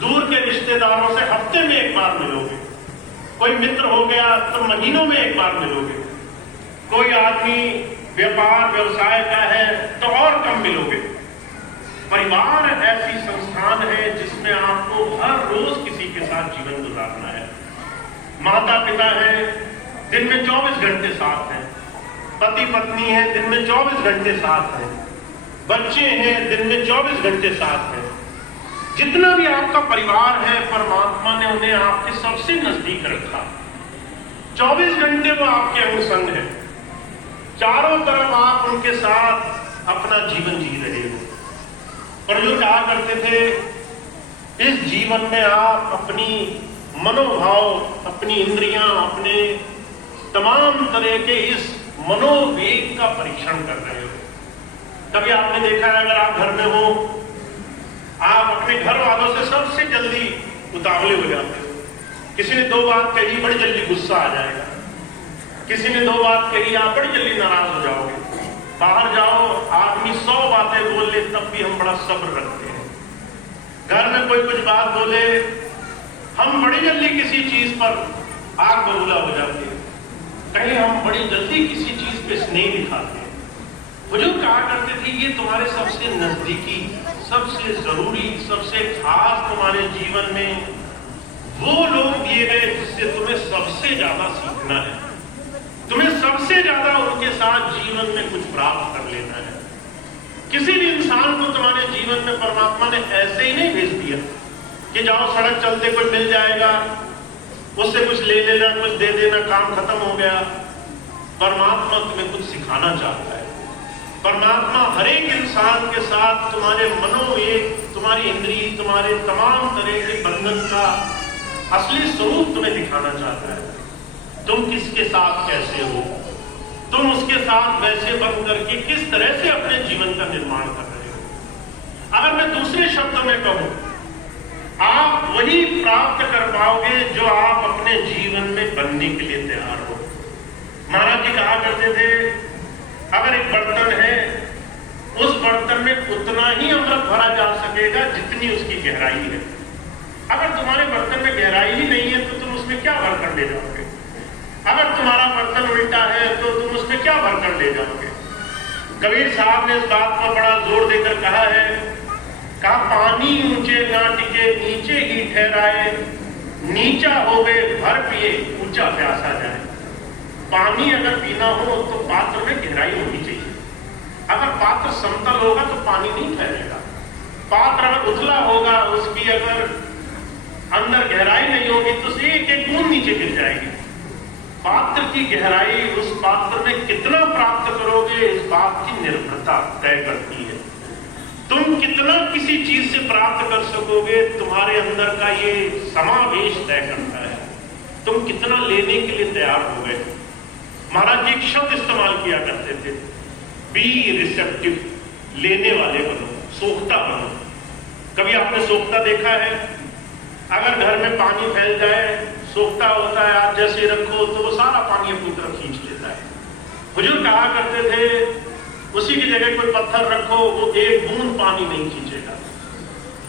दूर के रिश्तेदारों से हफ्ते में एक बार मिलोगे, कोई मित्र हो गया तो महीनों में एक बार मिलोगे, कोई आदमी व्यापार व्यवसाय का है तो और कम मिलोगे। परिवार ऐसी संस्थान है जिसमें आपको हर रोज किसी के साथ जीवन गुजारना है। माता पिता है, दिन में 24 घंटे साथ हैं, पति पत्नी है, दिन में 24 घंटे साथ हैं, बच्चे हैं, दिन में 24 घंटे साथ हैं। जितना भी आपका परिवार है, परमात्मा ने उन्हें आपके सबसे नजदीक रखा। 24 घंटे वो आपके अंग संग है, चारों तरफ आप उनके साथ अपना जीवन जी रहे हो। पर जो कहा करते थे, इस जीवन में आप अपनी मनोभाव, अपनी इंद्रियां, अपने तमाम तरह के इस मनोवेग का परीक्षण कर रहे हो। कभी आपने देखा है, अगर आप घर में हो, आप अपने घर वालों से सबसे जल्दी उतावले हो जाते हो। किसी ने 2 बात कही, बड़ी जल्दी गुस्सा आ जाएगा। किसी ने 2 बात कही, आप बड़ी जल्दी नाराज हो जाओगे। बाहर जाओ, आदमी 100 बातें बोल ले, तब भी हम बड़ा सब्र रखते हैं। घर में कोई कुछ बात बोले, हम बड़ी जल्दी किसी चीज पर आग बबूला हो जाते हैं। कहीं हम बड़ी जल्दी किसी चीज पे स्नेह दिखाते हैं। बुजुर्ग कहा करते थे, ये तुम्हारे सबसे नजदीकी, सबसे जरूरी, सबसे खास तुम्हारे जीवन में वो लोग दिए गए जिससे तुम्हें सबसे ज्यादा सीखना है, तुम्हें सबसे ज्यादा उनके साथ जीवन में कुछ प्राप्त कर लेना है। किसी भी इंसान को तुम्हारे जीवन में परमात्मा ने ऐसे ही नहीं भेज दिया कि जाओ सड़क चलते कोई मिल जाएगा, उससे कुछ ले लेना, कुछ दे देना, काम खत्म हो गया। परमात्मा तुम्हें कुछ सिखाना चाहता है। परमात्मा हर एक इंसान के साथ तुम्हारे मनोवेग, तुम्हारी इंद्रिय, तुम्हारे तमाम तरह के बंधन का असली स्वरूप तुम्हें दिखाना चाहता है। तुम किसके साथ कैसे हो, तुम उसके साथ वैसे बन करके किस तरह से अपने जीवन का निर्माण कर रहे हो। अगर मैं दूसरे शब्दों में कहूं, आप वही प्राप्त कर पाओगे जो आप अपने जीवन में बनने के लिए तैयार हो। महाराज जी कहा करते थे, अगर एक बर्तन है, उस बर्तन में उतना ही अमृत भरा जा सकेगा जितनी उसकी गहराई है। अगर तुम्हारे बर्तन में गहराई ही नहीं है तो तुम उसमें क्या भर कर ले जाओगे। अगर तुम्हारा बर्तन उल्टा है तो तुम उसमें क्या भर कर ले जाओगे। कबीर साहब ने इस बात पर बड़ा जोर देकर कहा है, कहा पानी ऊंचे ना टिके नीचे ही ठहराए, नीचा हो गए भर पिए ऊंचा प्यासा जाए। पानी अगर पीना हो तो पात्र में गहराई होनी चाहिए। अगर पात्र समतल होगा तो पानी नहीं ठहरेगा। पात्र अगर उथला होगा, उसकी अगर अंदर गहराई नहीं होगी तो एक एक बूंद नीचे गिर जाएगी। पात्र की गहराई, उस पात्र में कितना प्राप्त करोगे, इस बात की निर्भरता तय करती है। तुम कितना किसी चीज से प्राप्त कर सकोगे, तुम्हारे अंदर का ये समावेश तय करता है। तुम कितना लेने के लिए तैयार हो गए। महाराज जी एक शब्द इस्तेमाल किया करते थे, बी रिसेप्टिव, लेने वाले बनो, सोखता बनो। कभी आपने सोखता देखा है? अगर घर में पानी फैल जाए, सोखता होता है, आप जैसे रखो तो वो सारा पानी अपनी तरफ खींच लेता है। बुजुर्ग कहा करते थे, उसी की जगह कोई पत्थर रखो, वो एक बूंद पानी नहीं खींचेगा।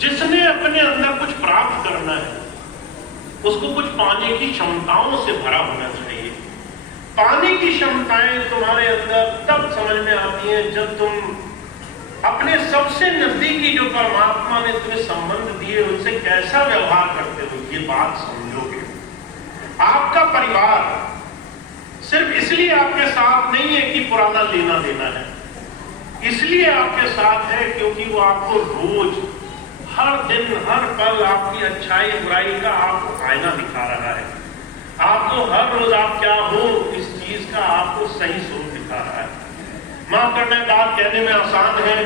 जिसने अपने अंदर कुछ प्राप्त करना है, उसको कुछ पाने की क्षमताओं से भरा होना चाहिए। पाने की क्षमताएं तुम्हारे अंदर तब समझ में आती हैं जब तुम अपने सबसे नजदीकी जो परमात्मा ने तुम्हें संबंध दिए उनसे कैसा व्यवहार करते हो, ये बात समझोगे। आपका परिवार सिर्फ इसलिए आपके साथ नहीं है कि पुराना लेना देना है, इसलिए आपके साथ है क्योंकि वो आपको रोज, हर दिन, हर पल आपकी अच्छाई बुराई का आपको आईना दिखा रहा है। आपको हर रोज आप क्या हो, इस चीज का आपको सही स्वरूप दिखा रहा है। माफ करना, बात कहने में आसान है।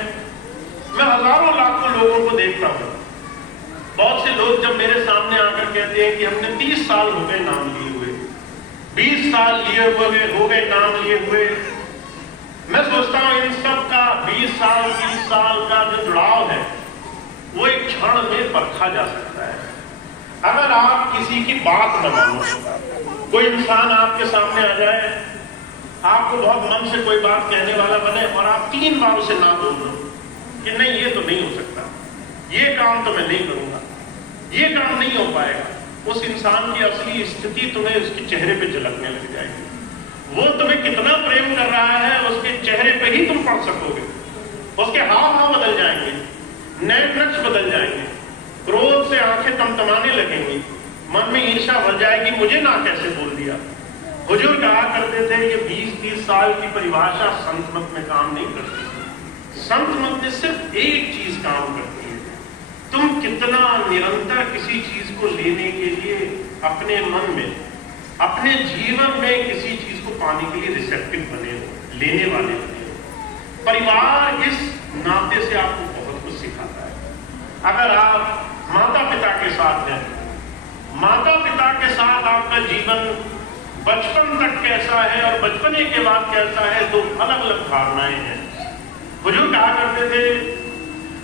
मैं हजारों लाखों लोगों को देखता हूं। बहुत से लोग जब मेरे सामने आकर कहते हैं कि हमने 30 साल हो गए नाम लिए हुए, 20 साल लिए हुए हो गए नाम लिए हुए, मैं सोचता हूं इन सब का 20 साल 30 साल का जो जुड़ाव है वो एक क्षण में परखा जा सकता है। अगर आप किसी की बात न मानो, कोई इंसान आपके सामने आ जाए, आपको बहुत मन से कोई बात कहने वाला बने और आप 3 बार उसे ना बोल दो कि नहीं ये तो नहीं हो सकता, ये काम तो मैं नहीं करूंगा, ये काम नहीं हो पाएगा। उस इंसान की असली स्थिति तुम्हें उसके चेहरे पे झलकने लग जाएगी। वो तुम्हें कितना प्रेम कर रहा है उसके चेहरे पे ही तुम पढ़ सकोगे। उसके हाव भाव बदल जाएंगे, नए नक्श बदल जाएंगे, क्रोध से आंखें तमतमाने लगेंगी, मन में ईर्ष्या भर जाएगी, मुझे ना कैसे बोल दिया। हुजूर कहा करते थे ये 20-30 साल की परिभाषा संत मत में काम नहीं करती। संत मत में सिर्फ एक चीज काम करती है, तुम कितना निरंतर किसी चीज को लेने के लिए अपने मन में, अपने जीवन में किसी चीज को पाने के लिए रिसेप्टिव बने हो, लेने वाले बने हो। परिवार इस नाते से आपको बहुत कुछ सिखाता है। अगर आप माता पिता के साथ हैं, माता पिता के साथ आपका जीवन बचपन तक कैसा है और बचपने के बाद कैसा है, दो अलग अलग धारणाएं हैं। हुजूर कहा करते थे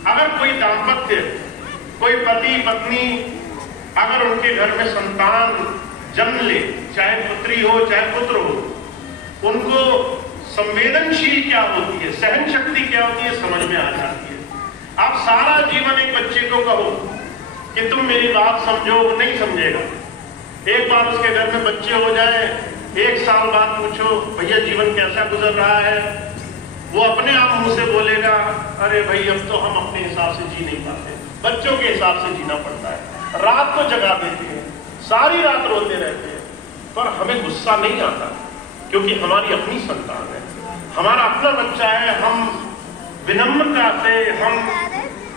अगर कोई दाम्पत्य, कोई पति पत्नी, अगर उनके घर में संतान जन्म ले, चाहे पुत्री हो चाहे पुत्र हो, उनको संवेदनशील क्या होती है, सहन शक्ति क्या होती है, समझ में आ जाती है। आप सारा जीवन एक बच्चे को कहो कि तुम मेरी बात समझो, वो नहीं समझेगा। एक बार उसके घर में बच्चे हो जाए, 1 साल बाद पूछो भैया जीवन कैसा गुजर रहा है, वो अपने आप मुंह से बोलेगा अरे भाई अब तो हम अपने हिसाब से जी नहीं पाते, बच्चों के हिसाब से जीना पड़ता है। रात को जगा देते हैं, सारी रात रोते रहते हैं, पर हमें गुस्सा नहीं आता क्योंकि हमारी अपनी संतान है, हमारा अपना बच्चा है। हम विनम्रता से, हम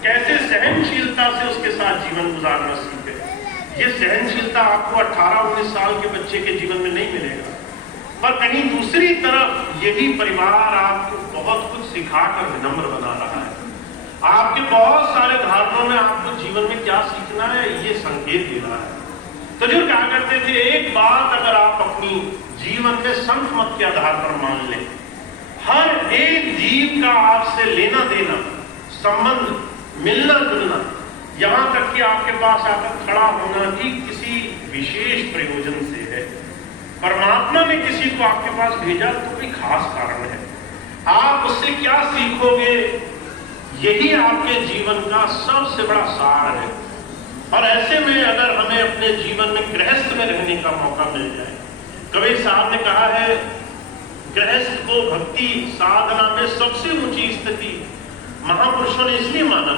कैसे सहनशीलता से उसके साथ जीवन गुजारना सीखे। ये सहनशीलता आपको 18-19 साल के बच्चे के जीवन में नहीं मिलेगा, पर कहीं दूसरी तरफ यही परिवार आपको बहुत कुछ सिखाकर विनम्र बना रहा है। आपके बहुत सारे धारणाओं में आपको जीवन में क्या सीखना है ये संकेत दे रहा है। तो जो कहा करते थे एक बात अगर आप अपनी जीवन में संत मत के आधार पर मान लें, हर एक जीव का आपसे लेना देना, संबंध, मिलना जुलना, यहां तक कि आपके पास आकर खड़ा होना भी किसी विशेष प्रयोजन से है। परमात्मा ने किसी को आपके पास भेजा तो कोई खास कारण है। आप उससे क्या सीखोगे, यही आपके जीवन का सबसे बड़ा सार है। और ऐसे में अगर हमें अपने जीवन में गृहस्थ में रहने का मौका मिल जाए, कबीर साहब ने कहा है गृहस्थ को भक्ति साधना में सबसे ऊंची स्थिति महापुरुषों ने इसलिए माना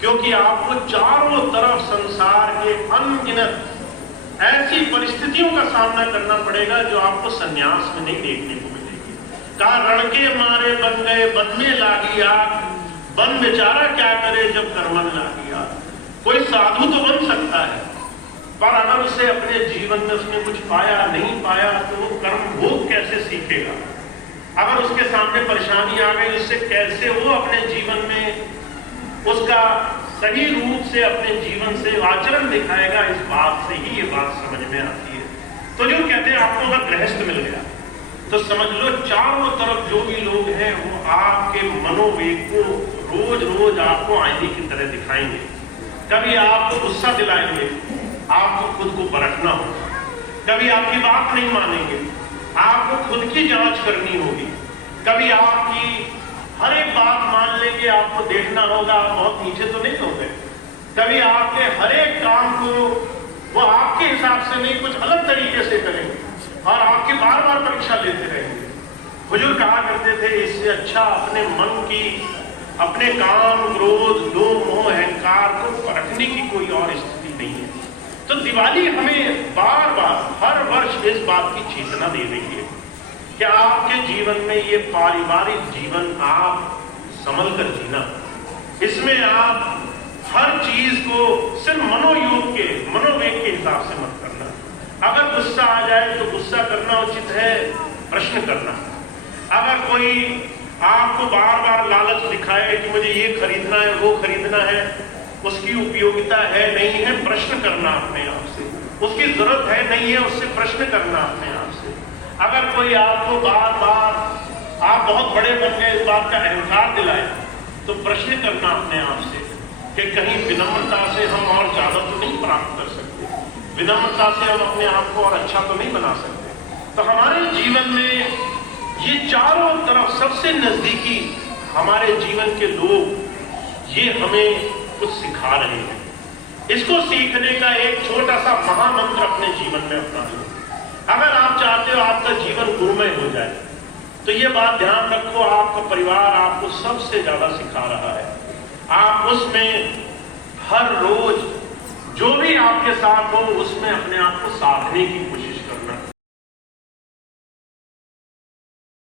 क्योंकि आपको चारों तरफ संसार के अनगिनत ऐसी परिस्थितियों का सामना करना पड़ेगा जो आपको सन्यास में नहीं देखने को मिलेगी। कहा रण के मारे बन गए वन में लागी आग, वन बेचारा क्या करे जब कर्मन लागी आग। कोई साधु तो बन सकता है, पर अगर उसे अपने जीवन में उसने कुछ पाया नहीं पाया तो वो कर्म भोग कैसे सीखेगा। अगर उसके सामने परेशानी आ गई, उससे कैसे वो अपने जीवन में उसका सही रूप से अपने जीवन से आचरण दिखाएगा। इस बात से ही ये बात समझ में आती है। तो जो कहते हैं आपको अगर गृहस्थ मिल गया तो समझ लो चारों तरफ जो भी लोग हैं वो आपके मनोवेग को रोज रोज आपको आईने की तरह दिखाएंगे। कभी आपको गुस्सा दिलाएंगे, आपको खुद को परखना होगा। कभी आपकी बात नहीं मानेंगे, आपको खुद की जांच करनी होगी। कभी आपकी हर एक बात मान लेंगे, आपको देखना होगा आप बहुत नीचे तो नहीं हो गए। कभी आपके हर एक काम को वो आपके हिसाब से नहीं कुछ अलग तरीके से करेंगे और आपकी बार बार परीक्षा लेते रहेंगे। हुजूर कहा करते थे इससे अच्छा अपने मन की, अपने काम, क्रोध, लोभ, मोह, अहंकार को परखने की कोई और स्थिति नहीं है। तो दिवाली हमें बार बार हर वर्ष इस बात की चेतना दे रही है कि आपके जीवन में ये पारिवारिक जीवन आप संभल कर जीना, इसमें आप हर चीज को सिर्फ मनोयोग के, मनोवेग के हिसाब से मत करना। अगर गुस्सा आ जाए तो गुस्सा करना उचित है, प्रश्न करना। अगर कोई आपको बार बार लालच दिखाए कि मुझे ये खरीदना है, वो खरीदना है, उसकी उपयोगिता है नहीं है, प्रश्न करना अपने आप से। उसकी जरूरत है नहीं है, उससे प्रश्न करना अपने आप से। अगर कोई आपको बार बार आप बहुत बड़े बन गए इस बात का अहंकार दिलाए तो प्रश्न करना अपने आप से कि कहीं विनम्रता से हम और ज्यादा तो नहीं प्राप्त कर सकते, विनम्रता से हम अपने आप को और अच्छा तो नहीं बना सकते। तो हमारे जीवन में ये चारों तरफ सबसे नजदीकी हमारे जीवन के लोग ये हमें कुछ सिखा रहे हैं। इसको सीखने का एक छोटा सा महामंत्र अपने जीवन में अपना लो। अगर आप चाहते हो आपका जीवन गुरुमय हो जाए, तो ये बात ध्यान रखो, आपका परिवार आपको सबसे ज्यादा सिखा रहा है। आप उसमें हर रोज जो भी आपके साथ हो उसमें अपने आप को साधने की कोशिश